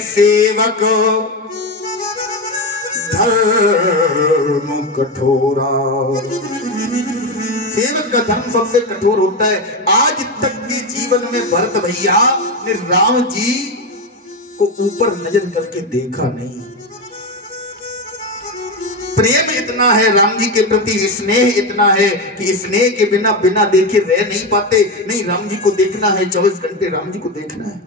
सेवक धर्म कठोरा। सेवक का धर्म सबसे कठोर होता है। आज तक के जीवन में भरत भैया ने राम जी को ऊपर नजर करके देखा नहीं। प्रेम इतना है राम जी के प्रति, स्नेह इतना है कि स्नेह के बिना बिना देखे रह नहीं पाते। नहीं, राम जी को देखना है, 24 घंटे राम जी को देखना है।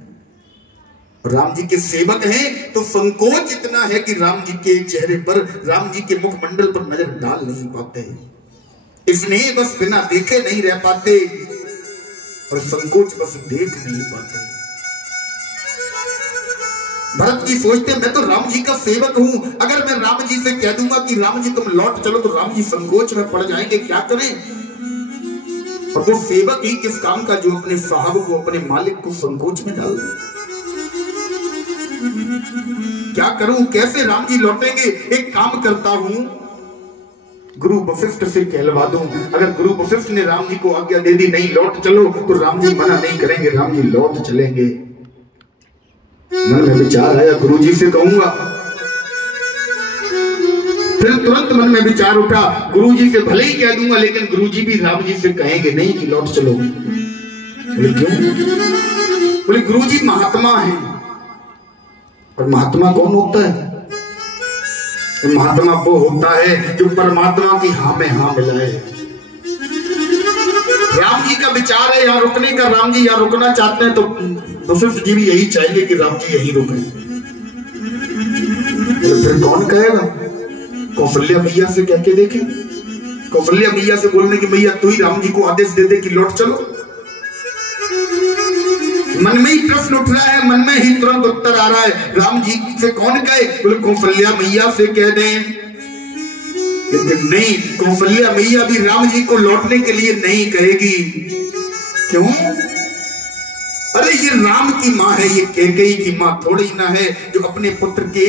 राम जी के सेवक हैं तो संकोच इतना है कि राम जी के चेहरे पर, राम जी के मुखमंडल पर नजर डाल नहीं पाते। स्नेह बस बिना देखे नहीं रह पाते और संकोच बस देख नहीं पाते। भरत जी सोचते मैं तो राम जी का सेवक हूं, अगर मैं राम जी से कह दूंगा कि राम जी तुम लौट चलो तो राम जी संकोच में पड़ जाएंगे, क्या करें। और वो सेवक ही किस काम का जो अपने साहब को, अपने मालिक को संकोच में डाल दे। क्या करूं, कैसे राम जी लौटेंगे। एक काम करता हूं, गुरु वशिष्ठ से कहलवा दूं। अगर गुरु वशिष्ठ ने राम जी को आज्ञा दे दी नहीं लौट चलो, तो राम जी मना नहीं करेंगे, राम जी लौट चलेंगे। मन में विचार आया गुरुजी से कहूंगा। फिर तुरंत मन में विचार उठा गुरुजी से भले ही कह दूंगा, लेकिन गुरुजी भी राम जी से कहेंगे नहीं कि लौट चलो। बोले क्यों? बोले गुरुजी महात्मा हैं। और महात्मा कौन होता है? महात्मा वो होता है जो परमात्मा की हाँ में हाँ मिलाए। राम जी का विचार है यहाँ रुकने का, राम जी यहाँ रुकना चाहते हैं, तो वशिष्ठ जी भी यही चाहेंगे कि राम जी यहीं रुके। तो फिर कौन कहेगा? कौशल्या मैया से कह के देखे। कौशल्या मैया से बोलने की मैया तू ही राम जी को आदेश दे दे कि लौट चलो। मन में ही प्रश्न उठ रहा है, मन में ही तुरंत उत्तर आ रहा है, राम जी से कौन कहे? बोले कौशल्या मैया से कह दें। लेकिन नहीं, कौशल्या मैया भी राम जी को लौटने के लिए नहीं कहेगी। क्यों? अरे ये राम की मां है, ये कैकेयी की मां थोड़ी ना है जो अपने पुत्र के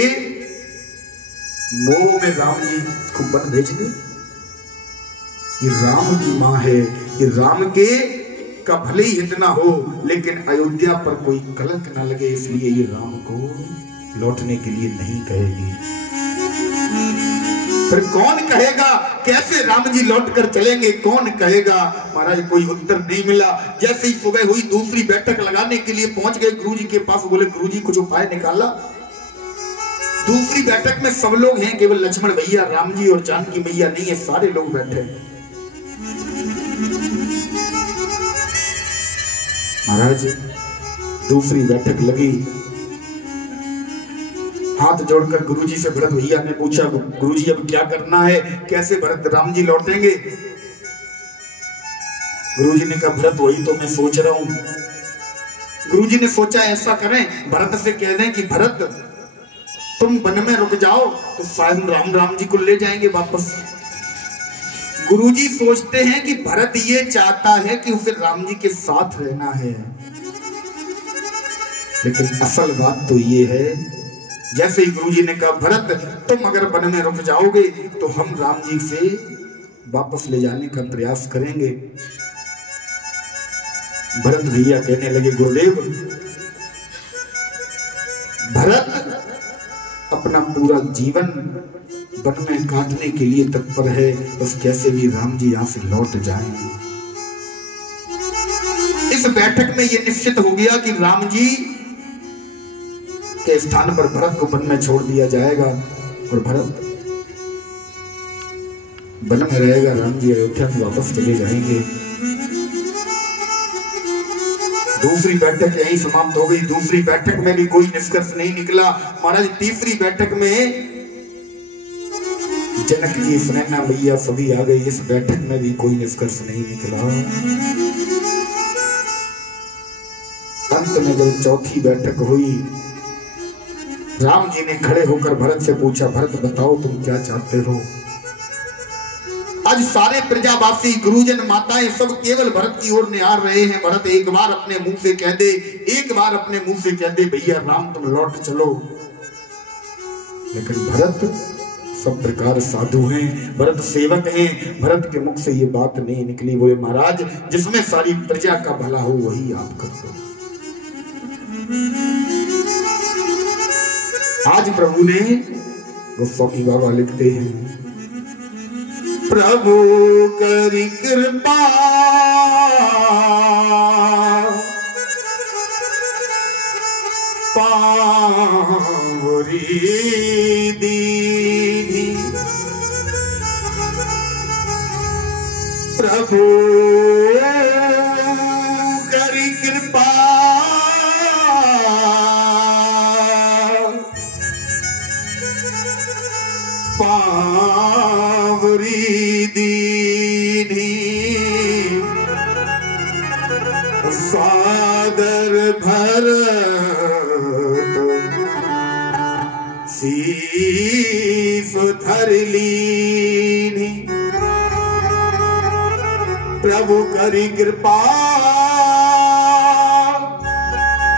मोह में राम जी को बन भेज दे। ये राम की मां है, ये राम के का भले ही इतना हो लेकिन अयोध्या पर कोई कलंक ना लगे, इसलिए ये राम को लौटने के लिए नहीं कहेगी। फिर कौन कहेगा? कैसे राम जी लौट कर चलेंगे? कौन कहेगा? महाराज कोई उत्तर नहीं मिला। जैसे ही सुबह हुई दूसरी बैठक लगाने के लिए पहुंच गए गुरुजी के पास। बोले गुरुजी कुछ उपाय निकाला। दूसरी बैठक में सब लोग हैं, केवल लक्ष्मण भैया, राम जी और जानकी मैया नहीं है, सारे लोग बैठे हैं। महाराज दूसरी बैठक लगी। हाथ जोड़कर गुरुजी से भरत भैया ने पूछा गुरुजी अब क्या करना है, कैसे भरत राम जी लौटेंगे? गुरुजी ने कहा भरत वही तो मैं सोच रहा हूं। गुरुजी ने सोचा ऐसा करें, भरत से कह दें कि भरत तुम वन में रुक जाओ तो शायद राम जी को ले जाएंगे वापस। गुरुजी सोचते हैं कि भरत ये चाहता है कि उसे राम जी के साथ रहना है, लेकिन असल बात तो ये है, जैसे ही गुरुजी ने कहा भरत तुम अगर वन में रुक जाओगे तो हम राम जी से वापस ले जाने का प्रयास करेंगे। भरत भैया कहने लगे गुरुदेव, भरत अपना पूरा जीवन वन में काटने के लिए तत्पर है, बस कैसे भी राम जी यहां से लौट जाएं। इस बैठक में यह निश्चित हो गया कि राम जी के स्थान पर भरत को वन में छोड़ दिया जाएगा और भरत वन में रहेगा, राम जी अयोध्या में वापस चले जाएंगे। दूसरी बैठक यही समाप्त हो गई। दूसरी बैठक में भी कोई निष्कर्ष नहीं निकला। महाराज तीसरी बैठक में जनक जी, सुनैना मैया सभी आ गए। इस बैठक में भी कोई निष्कर्ष नहीं निकला। अंत में जब चौथी बैठक हुई, राम जी ने खड़े होकर भरत से पूछा भरत बताओ तुम क्या चाहते हो? आज सारे प्रजावासी, गुरुजन, माताएं सब केवल भरत की ओर निहार रहे हैं। भरत एक बार अपने मुंह से कह दे, एक बार अपने मुंह से कह दे भैया राम तुम लौट चलो। लेकिन भरत सब प्रकार साधु हैं, भरत सेवक हैं, भरत के मुख से ये बात नहीं निकली। बोले महाराज जिसमें सारी प्रजा का भला हो वही आप कर दो। आज प्रभु ने गोस्वामी बाबा लिखते हैं, प्रभु करी कृपा पावरी दीनी, प्रभु करी कृपा पावरी दीनी, सादर भरत शीश धर लीनी, प्रभु करी कृपा।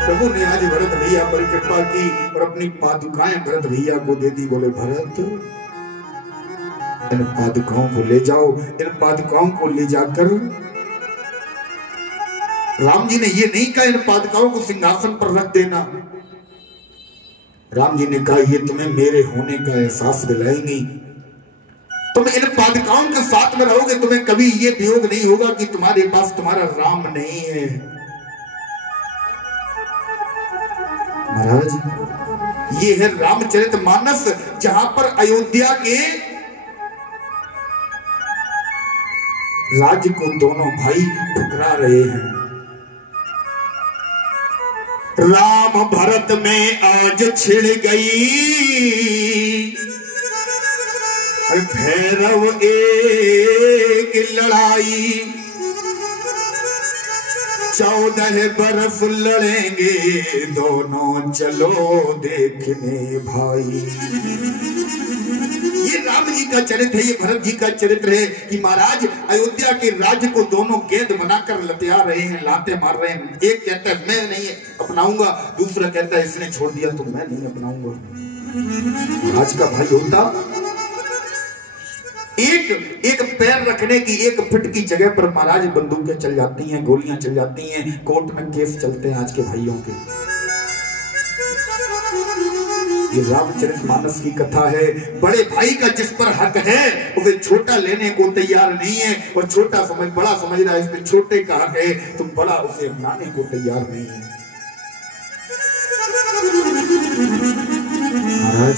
प्रभु ने आज भरत भैया पर कृपा की और अपनी पादुकाएं भरत भैया को दे दी। बोले भरत इन पादुकाओं को ले जाओ, इन पादुकाओं को ले जाकर, राम जी ने ये नहीं कहा इन पादुकाओं को सिंहासन पर रख देना, राम जी ने कहा ये तुम्हें मेरे होने का एहसास दिलाएंगी, तुम इन पादुकाओं के साथ में रहोगे, तुम्हें कभी ये वियोग नहीं होगा कि तुम्हारे पास तुम्हारा राम नहीं है। महाराज ये है रामचरितमानस, जहां पर अयोध्या के राज्य को दोनों भाई ठुकरा रहे हैं। राम भरत में आज छिड़ गई भैरव एक लड़ाई, 14 बरस लड़ेंगे दोनों, चलो देखने भाई। ये राम जी का चरित्र है, ये भरत जी का चरित्र है कि महाराज अयोध्या के राज्य को दोनों गेंद बनाकर लतिया रहे हैं, लाते मार रहे हैं। एक कहता है मैं नहीं अपनाऊंगा, दूसरा कहता है इसने छोड़ दिया तो मैं नहीं अपनाऊंगा। आज का भाई होता एक पैर रखने की, एक फिट की जगह पर महाराज बंदूकें चल जाती हैं, गोलियां चल जाती हैं, कोर्ट में केस चलते हैं आज के भाइयों के। ये रामचरितमानस की कथा है। बड़े भाई का जिस पर हक है उसे छोटा लेने को तैयार नहीं है, और छोटा समझ बड़ा समझ रहा है इसमें छोटे का हक है, तो बड़ा उसे अपनाने को तैयार नहीं है। महाराज